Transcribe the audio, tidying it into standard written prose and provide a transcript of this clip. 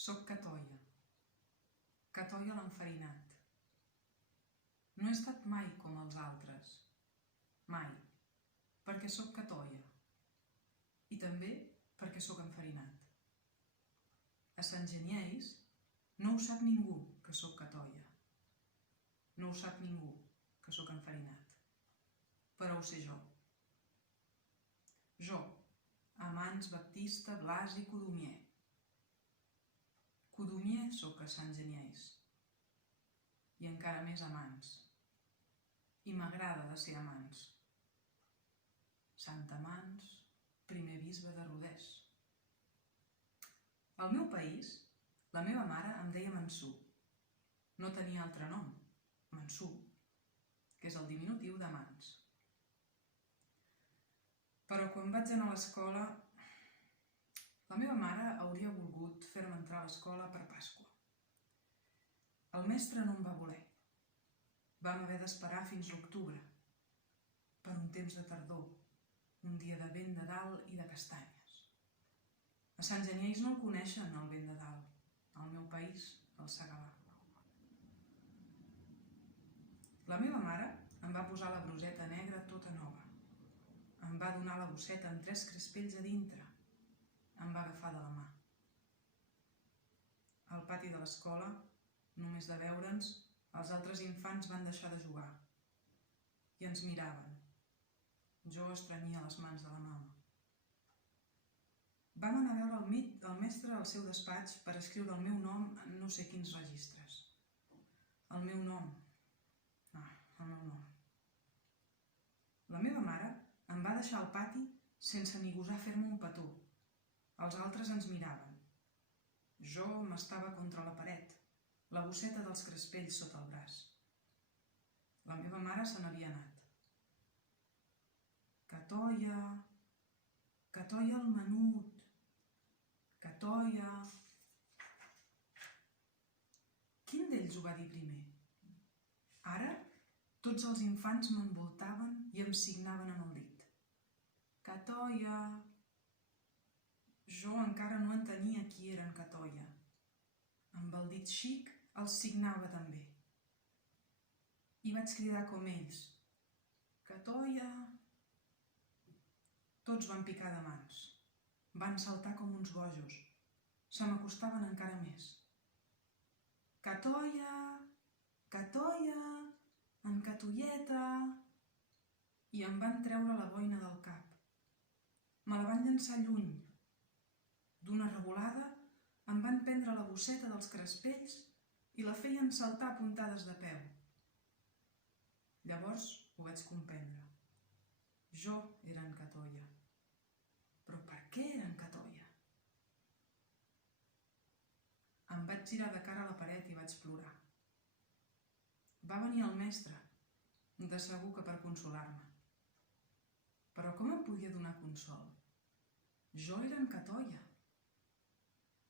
Soc Catoia. Catoia l'enfarinat. No he estat mai com els altres. Mai. Perquè soc Catoia. I també perquè soc enfarinat. A Sant Genieis no ho sap ningú que soc Catoia. No ho sap ningú que soc enfarinat. Però ho sé jo. Jo, Amants, Baptista, Blas i Codomier. Codomier sóc a Sant Genieis. I encara més Amants. I m'agrada de ser Amants. Sant Amants, primer bisbe de Rodès. Al meu país, la meva mare em deia Mansú. No tenia altre nom, Mansú, que és el diminutiu d'Amants. Però quan vaig anar a l'escola, la meva mare hauria volgut fer-me entrar a l'escola per Pasqua. El mestre no em va voler. Vam haver d'esperar fins l'octubre, per un temps de tardor, un dia de vent de dalt i de castanyes. A Sant Genieis no el coneixen, el vent de dalt. Al meu país, el segalà. La meva mare em va posar la bruseta negra tota nova. Em va donar la bosseta amb 3 crespells a dintre. Em va agafar de la mà. Al pati de l'escola, només de veure'ns, els altres infants van deixar de jugar. I ens miraven. Jo estrenyia les mans de la mama. Vam anar a veure el mestre al seu despatx per escriure el meu nom en no sé quins registres. El meu nom. El meu nom. La meva mare em va deixar al pati sense ni gosar fer-me un petó. Els altres ens miraven. Jo m'estava contra la paret, la bosseta dels crespells sota el braç. La meva mare se n'havia anat. Catoia, Catoia el menut, Catoia... Quin d'ells ho va dir primer? Ara, tots els infants m'envoltaven i em signaven amb el dit. Catoia... Jo encara no entenia qui era en Catoia. Amb el dit xic els signava també. I vaig cridar com ells. Catoia... Tots van picar de mans. Van saltar com uns bojos. Se m'acostaven encara més. Catoia... Catoia... En Catoieta... I em van treure la boina del cap. Me la van llançar lluny. D'una revolada em van prendre la bosseta dels crespells i la feien saltar a puntades de peu. Llavors ho vaig comprendre. Jo era en Catoia. Però per què era en Catoia? Em vaig girar de cara a la paret i vaig plorar. Va venir el mestre, de segur que per consolar-me. Però com em podia donar consol? Jo era en Catoia.